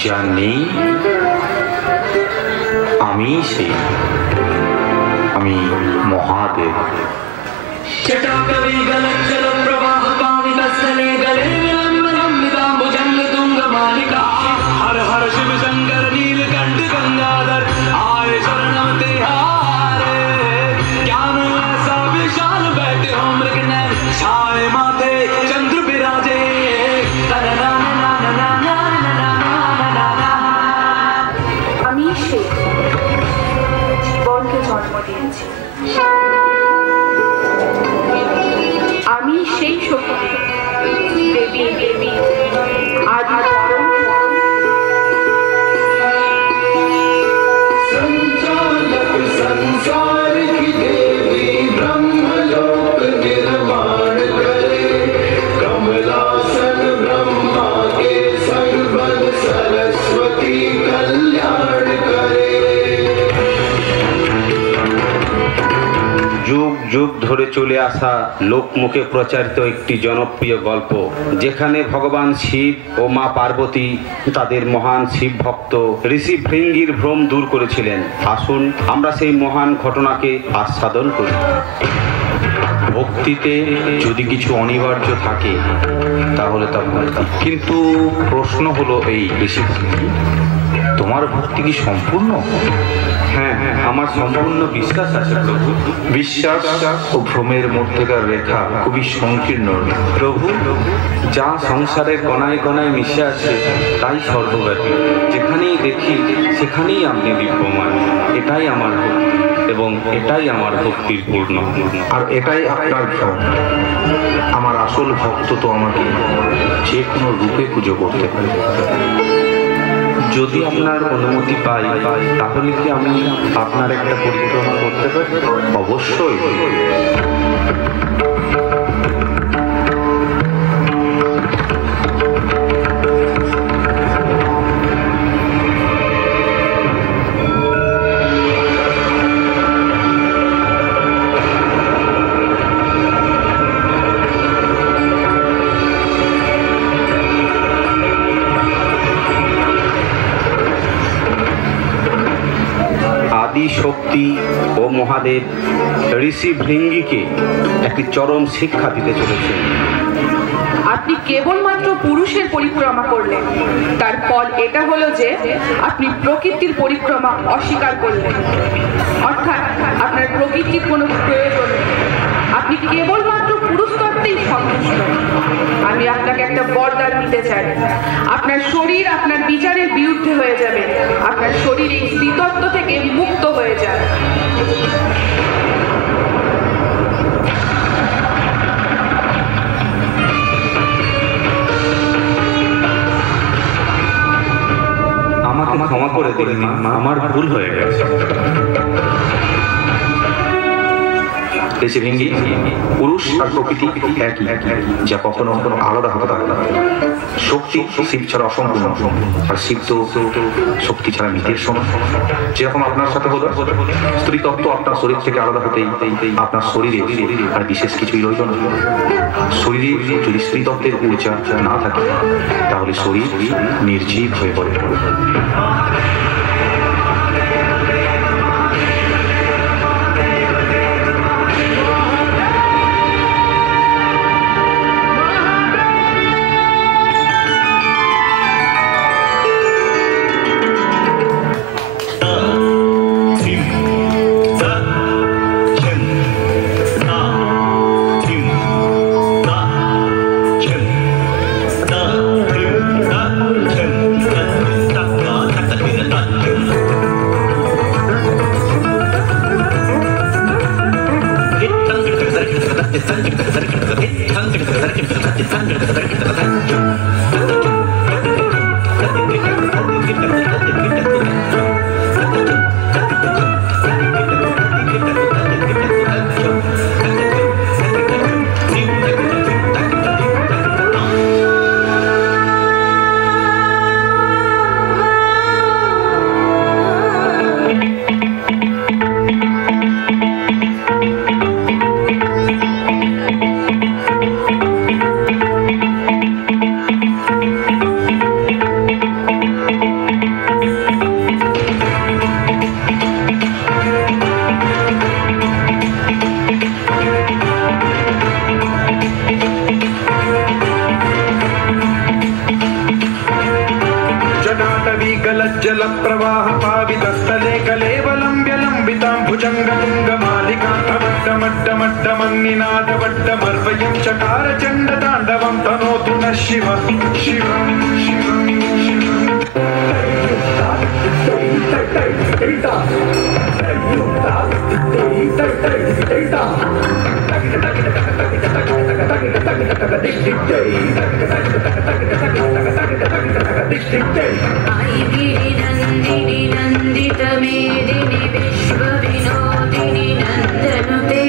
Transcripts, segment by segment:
যা নেই আমি সেই, আমি মহাদেব। हर हर शिव शंकर नीलकंठ गंगाधर आए शरणम तिहारे, ज्ञान ऐसा विशाल बैठे हो मृग नैन, छाए माथे चंद्र विराजे। আমি সেই জীবনকে জন্ম দিয়েছি, আমি সেই শক্তি, দেবী দেবী আদি পরম संचालक संसार की देवी, ब्रह्मलोक निर्माण करे, कमलासन ब्रह्मा के संग बन सरस्वती कल्याण करे। যুগ যুগ ধরে চলে আসা লোকমুখে প্রচারিত একটি জনপ্রিয় গল্প, যেখানে ভগবান শিব ও মা পার্বতী তাদের মহান শিব ভক্ত ঋষি ভৃঙ্গির ভ্রম দূর করেছিলেন। আসুন আমরা সেই মহান ঘটনাকে আস্বাদন করি। ভক্তিতে যদি কিছু অনিবার্য থাকে তাহলে তা ভক্তি। কিন্তু প্রশ্ন হলো এই, ঋষি তোমার ভক্তি কি সম্পূর্ণ? হ্যাঁ, আমার সম্পূর্ণ বিশ্বাস আছে প্রভু। বিশ্বাস ও ভ্রমের মধ্যেকার রেখা খুবই সংকীর্ণ প্রভু। যা সংসারের কণায় কণায় মিশে আছে তাই সর্বব্যাপী। যেখানেই দেখি সেখানেই আপনি বিদ্যমান। এটাই আমার ভক্তি এবং এটাই আমার ভক্তির পূর্ণ। আর এটাই আপনার ভ্রম। আমার আসল ভক্ত তো আমাকে যে কোনো রূপে পুজো করতে পারে। যদি আপনার অনুমতি পাই তাহলে কি আমি আপনার একটা পরিক্রমা করতে পারি? অবশ্যই। শক্তি ও মহাদেব ঋষি ভৃঙ্গিকে একটি চরম শিক্ষা দিতে চলেছেন। আপনি কেবলমাত্র পুরুষের পরিক্রমা করলেন, তার ফল এটা হলো যে আপনি প্রকৃতির পরিক্রমা অস্বীকার করলেন। অর্থাৎ আপনার প্রকৃতির কোনো প্রয়োজন নেই, আপনি কেবলমাত্র পুরুষতত্ত্বেই সন্তুষ্ট। আমি আপনাকে একটা বরদান দিতে চাই। আপনার শরীর আপনার বিচারের বিরুদ্ধে হয়ে যাবে, আপনার শরীর এই স্ত্রীতত্ত্ব থেকে মুক্ত হয়ে যাবে। আমাকে ক্ষমা করে দিন মা, আমার ভুল হয়ে গেছে। ঋষি ভৃঙ্গি, পুরুষ আর প্রকৃতি একই, যা কখনো কখনো আলাদা হতে পারে না। শক্তি শিব ছাড়া অসম্পূর্ণ, আর শিব তো শক্তি ছাড়া মৃতের সমান। যেরকম আপনার সাথে হলো, স্ত্রী তত্ত্ব আপনার শরীর থেকে আলাদা হতেই আপনার শরীরে আর বিশেষ কিছুই রইল না। শরীরে যদি স্ত্রী তত্ত্বের ঊর্জা না থাকে তাহলে শরীর নির্জীব হয়ে পড়ে। जलप्रवाह पावितस्थले कलेवलम्ब्य लम्बितां भुजङ्गलिङ्गमालिकान्तमड्डमड्डमड्डमन्निनादवड्डमर्वयं चकार चण्डताण्डवं तनोतु नः शिवः शिवः गिरिनन्दिनि नन्दितमेदिनि विश्वविनोदिनि नन्दनुते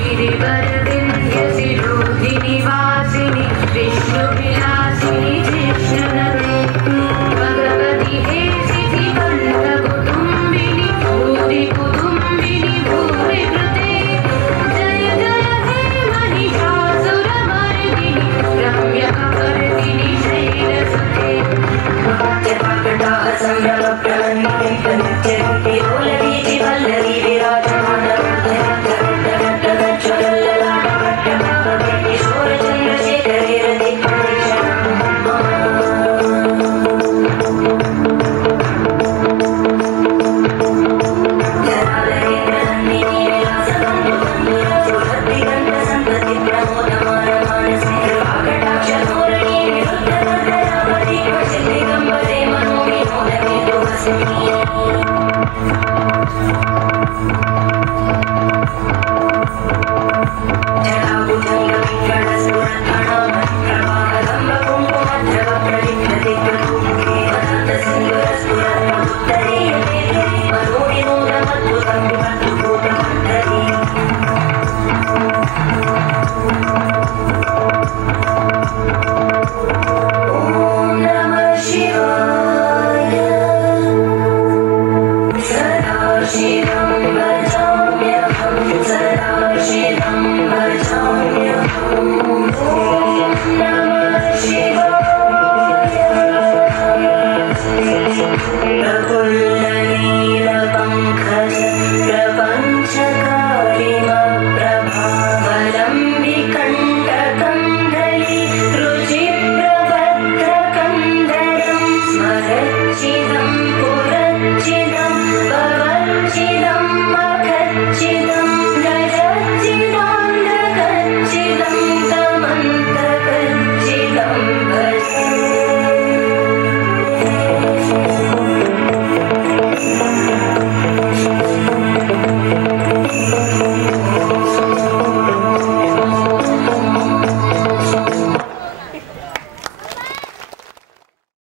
गिरिवरविन्द्यशिरोधिनि वासिनि विष्णुविलासिनि जिष्णुनते भगवति हे सिद्धिकण्ठकुटुम्बिनि भूरि कुटुम्बिनि भूरि कृते जय जय हे महिषासुरमर्दिनि रम्यकपर्दिनि शैलसुते Thank you.